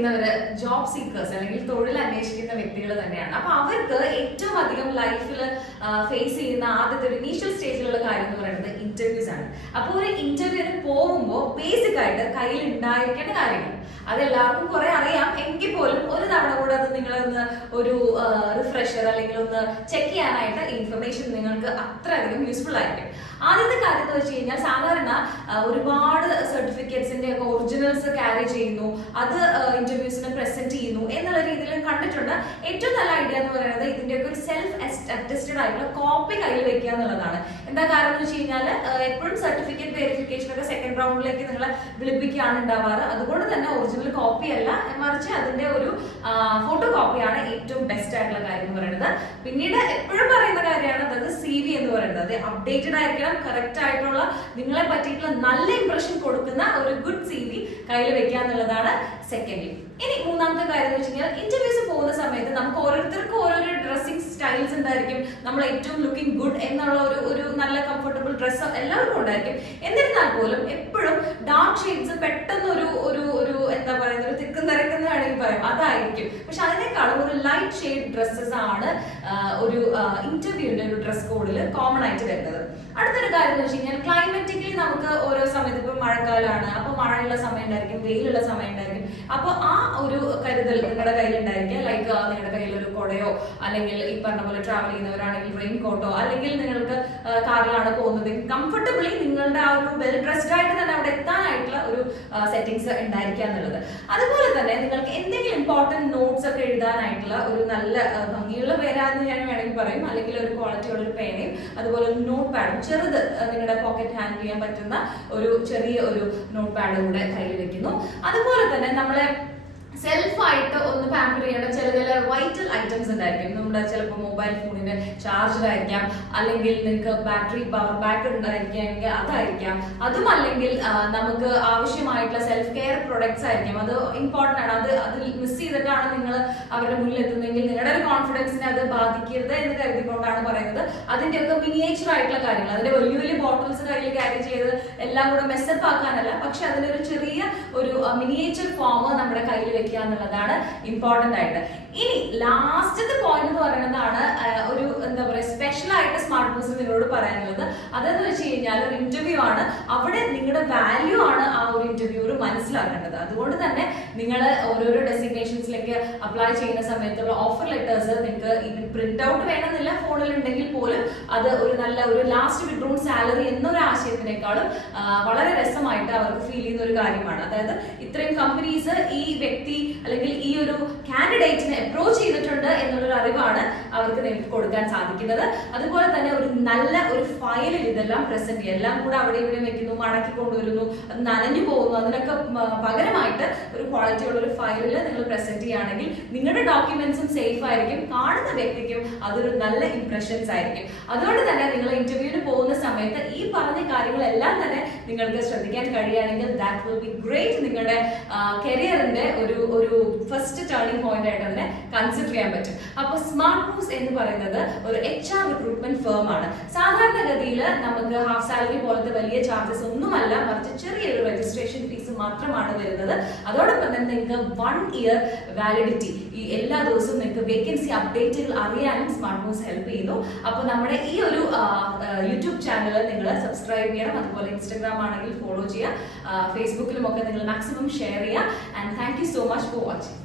ചെയ്യുന്നവര് job seekers അല്ലെങ്കിൽ തൊഴിൽ അന്വേഷിക്കുന്ന വ്യക്തികൾ തന്നെയാണ്. അപ്പൊ അവർക്ക് ഏറ്റവും അധികം ലൈഫിൽ ഫേസ് ചെയ്യുന്ന ആദ്യത്തെ ഒരു ഇനീഷ്യൽ സ്റ്റേജിലുള്ള കാര്യം എന്ന് പറയുന്നത് ഇന്റർവ്യൂസ് ആണ്. അപ്പോൾ ഒരു ഇന്റർവ്യൂവിന് പോകുമ്പോൾ ബേസിക് ആയിട്ട് കയ്യിൽ ഉണ്ടായിരിക്കേണ്ട കാര്യങ്ങൾ അതെല്ലാവർക്കും കുറെ അറിയാം എങ്കിൽ പോലും ഒരു തവണ കൂടെ അത് നിങ്ങളൊന്ന് ഒരു റിഫ്രഷർ അല്ലെങ്കിൽ ഒന്ന് ചെക്ക് ചെയ്യാനായിട്ട് ഇൻഫർമേഷൻ നിങ്ങൾക്ക് അത്രയധികം യൂസ്ഫുൾ ആയിരിക്കും. ആദ്യത്തെ കാര്യം എന്ന് വെച്ച് കഴിഞ്ഞാൽ സാധാരണ ഒരുപാട് സർട്ടിഫിക്കറ്റ്സിന്റെ ഒക്കെ ഒറിജിനൽസ് ക്യാരി ചെയ്യുന്നു, അത് ഇന്റർവ്യൂസിന് പ്രസന്റ് ചെയ്യുന്നു എന്നുള്ള രീതിയിൽ കണ്ടിട്ടുണ്ട്. ഏറ്റവും നല്ല ഐഡിയ എന്ന് പറയുന്നത് ഇതിന്റെയൊക്കെ ഒരു സെൽഫ് അറ്റസ്റ്റഡ് ആയിട്ടുള്ള കോപ്പി കയ്യിൽ വെക്കുക എന്നുള്ളതാണ്. എന്താ കാരണം എന്ന് വെച്ച് കഴിഞ്ഞാൽ എപ്പോഴും സർട്ടിഫിക്കറ്റ് വെരിഫിക്കേഷൻ ഒക്കെ സെക്കൻഡ് റൗണ്ടിലേക്ക് നിങ്ങളെ വിളിപ്പിക്കുകയാണ് ഉണ്ടാവാറ്. അതുകൊണ്ട് തന്നെ ഒറിജിനൽ കോപ്പി അല്ല, മറിച്ച് അതിന്റെ ഒരു ഫോട്ടോ കോപ്പിയാണ് ഏറ്റവും ബെസ്റ്റ് ആയിട്ടുള്ള കാര്യം എന്ന് പറയുന്നത്. പിന്നീട് എപ്പോഴും പറയുന്ന കാര്യമാണ് അതായത് CV എന്ന് പറയുന്നത് അത് അപ്ഡേറ്റഡ് ആയിരിക്കണം, കറക്റ്റ് ആയിട്ടുള്ള നിങ്ങളെ പറ്റിയിട്ടുള്ള നല്ല ഇംപ്രഷൻ കൊടുക്കുന്ന ഒരു ഗുഡ് CV കയ്യിൽ വെക്കുക എന്നുള്ളതാണ് സെക്കൻഡ്ലി. ഇനി മൂന്നാമത്തെ കാര്യം എന്ന് വെച്ച് കഴിഞ്ഞാൽ ഇന്റർവ്യൂസ് പോകുന്ന സമയത്ത് നമുക്ക് ഓരോരുത്തർക്കും ഓരോരോ ഡ്രസ്സിംഗ് സ്റ്റൈൽസ് ഉണ്ടായിരിക്കും. നമ്മൾ ഏറ്റവും ലുക്കിംഗ് ഗുഡ് എന്നുള്ള ഒരു നല്ല കംഫർട്ടബിൾ ഡ്രസ്സ് എല്ലാവർക്കും ഉണ്ടായിരിക്കും. എന്നിരുന്നാൽ പോലും എപ്പോഴും ഡാർക്ക് ഷെയ്ഡ്സ് പെട്ടെന്ന് ഒരു എന്താ പറയുന്ന ഒരു തിക്കും തിരക്കെന്ന് വേണമെങ്കിൽ പറയാം അതായിരിക്കും. പക്ഷെ അതിനേക്കാളും ഒരു ലൈറ്റ് ഷെയ്ഡ് ഡ്രസ്സസ് ആണ് ഒരു ഇന്റർവ്യൂവിന്റെ ഒരു ഡ്രസ് കോഡിൽ കോമൺ ആയിട്ട് വരുന്നത്. അടുത്തൊരു കാര്യം എന്ന് വെച്ച് കഴിഞ്ഞാൽ ക്ലൈമറ്റിക്കലി നമുക്ക് ഓരോ സമയത്ത് ഇപ്പൊ മഴക്കാലമാണ്, അപ്പൊ മഴയുള്ള സമയം ഉണ്ടായിരിക്കും, വെയിലുള്ള സമയം ഉണ്ടായിരിക്കും. അപ്പൊ ആ ഒരു കരുതൽ നിങ്ങളുടെ കയ്യിൽ ഉണ്ടായിരിക്കും. ലൈക്ക് നിങ്ങളുടെ കയ്യിൽ ഒരു കൊടയോ അല്ലെങ്കിൽ ഈ പറഞ്ഞ പോലെ ട്രാവൽ ചെയ്യുന്നവരാണെങ്കിൽ റെയിൻ കോട്ടോ, അല്ലെങ്കിൽ നിങ്ങൾക്ക് കാറിലാണ് പോകുന്നത് കംഫർട്ടബിളി നിങ്ങളുടെ ആ ഒരു വെൽ ഡ്രസ്ഡ് ആയിട്ട് തന്നെ അവിടെ എത്താനായിട്ടുള്ള ഒരു സെറ്റിംഗ്സ് ഉണ്ടായിരിക്കുക എന്നുള്ളത്. അതുപോലെ തന്നെ നിങ്ങൾക്ക് എന്തെങ്കിലും ഇമ്പോർട്ടന്റ് നോട്ട്സ് ഒക്കെ എഴുതാനായിട്ടുള്ള ഒരു നല്ല ഭംഗിയുള്ള പേരാന്ന് ഞാൻ വേണമെങ്കിൽ പറയും, അല്ലെങ്കിൽ ഒരു ക്വാളിറ്റി ഉള്ള ഒരു പേനയും അതുപോലെ ഒരു നോട്ട് പാഡും ചെറുത് നിങ്ങളുടെ പോക്കറ്റ് ഹാൻഡിൽ ചെയ്യാൻ പറ്റുന്ന ഒരു ചെറിയ ഒരു നോട്ട് പാഡ് കൂടെ കയ്യിൽ വെക്കുന്നു. അതുപോലെ തന്നെ നമ്മളെ സെൽഫായിട്ട് ഒന്ന് പാമ്പർ ചെയ്യേണ്ട ചില വൈറ്റൽ ഐറ്റംസ് ഉണ്ടായിരിക്കും. നമ്മുടെ ചിലപ്പോൾ മൊബൈൽ ഫോണിന്റെ ചാർജർ ആയിരിക്കാം, അല്ലെങ്കിൽ നിങ്ങൾക്ക് ബാറ്ററി പവർ ബാക്ക് ഉണ്ടായിരിക്കുകയാണെങ്കിൽ അതായിരിക്കാം, അതും അല്ലെങ്കിൽ നമുക്ക് ആവശ്യമായിട്ടുള്ള സെൽഫ് കെയർ പ്രൊഡക്ട്സ് ആയിരിക്കും. അത് ഇമ്പോർട്ടൻ്റ് ആണ്. അതിൽ മിസ് ചെയ്തിട്ടാണ് നിങ്ങൾ അവരുടെ മുന്നിൽ എത്തുന്നതെങ്കിൽ നിങ്ങളുടെ ഒരു കോൺഫിഡൻസിനെ അത് ബാധിക്കരുത് എന്ന് കരുതിക്കൊണ്ടാണ് പറയുന്നത്. അതിന്റെയൊക്കെ മിനിയേച്ചർ ആയിട്ടുള്ള കാര്യങ്ങൾ, അതിന്റെ വലിയ വലിയ ബോട്ടിൽസ് കയ്യിൽ ക്യാരി ചെയ്ത് എല്ലാം കൂടെ മെസ്സപ്പ് ആക്കാനല്ല, പക്ഷെ അതിന്റെ ഒരു ചെറിയ ഒരു മിനിയേച്ചർ ഫോം നമ്മുടെ കയ്യിൽ വെക്കുക എന്നുള്ളതാണ് ഇമ്പോർട്ടന്റ് ആയിട്ട്. ഇനി ലാസ്റ്റത്തെ പോയിന്റ് എന്ന് പറയുന്നതാണ് ഒരു എന്താ പറയുക സ്പെഷ്യൽ ആയിട്ട് സ്മാർട്ട് മൂവ്സിൽ നിങ്ങളോട് പറയാനുള്ളത്. അതെന്ന് വെച്ച് കഴിഞ്ഞാൽ ഒരു ഇന്റർവ്യൂ ആണ്, അവിടെ നിങ്ങളുടെ വാല്യൂ ആണ് ആ ഒരു ഇന്റർവ്യൂർ മനസ്സിലാക്കേണ്ടത്. അതുകൊണ്ട് തന്നെ നിങ്ങൾ ഓരോരോ ഡെസിഗ്നേഷൻസിലേക്ക് അപ്ലൈ ചെയ്യുന്ന സമയത്തുള്ള ഓഫർ ലെറ്റേഴ്സ് നിങ്ങൾക്ക് ഇത് പ്രിന്റ് ഔട്ട് വേണമെന്നില്ല, ഫോണിൽ ഉണ്ടെങ്കിൽ പോലും അത് ഒരു നല്ല ഒരു ലാസ്റ്റ് വിഡ്രോൺ സാലറി എന്നൊരു ആശയത്തിനേക്കാളും വളരെ രസമായിട്ട് അവർക്ക് ഫീൽ ചെയ്യുന്ന ഒരു കാര്യമാണ്. അതായത് ഇത്രയും കമ്പനീസ് ഈ വ്യക്തി അല്ലെങ്കിൽ ഈ ഒരു കാൻഡിഡേറ്റിനെ അപ്രോച്ച് ചെയ്തിട്ടുണ്ട് എന്നുള്ളൊരു അറിവാണ് അവർക്ക് നിങ്ങൾക്ക് കൊടുക്കാൻ സാധിക്കുന്നത്. അതുപോലെ തന്നെ ഒരു നല്ല ഒരു ഫയലിൽ ഇതെല്ലാം പ്രസന്റ് ചെയ്യുക. എല്ലാം കൂടെ അവിടെ ഇവിടെ വെക്കുന്നു, മടക്കി കൊണ്ടുവരുന്നു, അത് നനഞ്ഞു പോകുന്നു, അതിനൊക്കെ പകരമായിട്ട് ഒരു ക്വാളിറ്റി ഉള്ള ഒരു ഫയലിൽ നിങ്ങൾ പ്രസന്റ് ചെയ്യുകയാണെങ്കിൽ നിങ്ങളുടെ ഡോക്യുമെന്റ്സും സേഫ് ആയിരിക്കും, കാണുന്ന വ്യക്തിക്കും അതൊരു നല്ല ഇംപ്രഷൻസ് ആയിരിക്കും. അതുകൊണ്ട് തന്നെ നിങ്ങൾ ഇന്റർവ്യൂവിന് പോകുന്ന സമയത്ത് ഈ പറഞ്ഞ കാര്യങ്ങളെല്ലാം തന്നെ നിങ്ങൾക്ക് ശ്രദ്ധിക്കാൻ കഴിയുകയാണെങ്കിൽ ദാറ്റ് വിൽ ബി ഗ്രേറ്റ്. നിങ്ങളുടെ കരിയറിന്റെ ഒരു ഫസ്റ്റ് ടേണിംഗ് പോയിന്റ് ആയിട്ട് അതിനെ കൺസിഡർ ചെയ്യാൻ പറ്റും. അപ്പൊ സ്മാർട്ട് മൂവ്സ് എന്ന് പറയുന്നത് ഒരു HR റിക്രൂട്ട്മെന്റ് ഫേം ആണ്. സാധാരണഗതിയിൽ നമുക്ക് ഹാഫ് സാലറി പോലത്തെ വലിയ ചാർജസ് ഒന്നുമല്ല, മറിച്ച് ചെറിയൊരു രജിസ്ട്രേഷൻ ഫീസ് മാത്രമാണ് വരുന്നത്. അതോടൊപ്പം തന്നെ നിങ്ങൾക്ക് 1 ഇയർ വാലിഡിറ്റി, ഈ എല്ലാ ദിവസവും നിങ്ങൾക്ക് വേക്കൻസി അപ്ഡേറ്റുകൾ അറിയാനും സ്മാർട്ട് മൂവ്സ് ഹെൽപ്പ് ചെയ്യുന്നു. അപ്പോൾ നമ്മുടെ ഈ ഒരു യൂട്യൂബ് ചാനൽ നിങ്ങൾ സബ്സ്ക്രൈബ് ചെയ്യണം. അതുപോലെ ഇൻസ്റ്റാഗ്രാം ആണെങ്കിൽ ഫോളോ ചെയ്യുക, ഫേസ്ബുക്കിലും ഒക്കെ നിങ്ങൾ മാക്സിമം ഷെയർ ചെയ്യുക. And thank you so much for watching.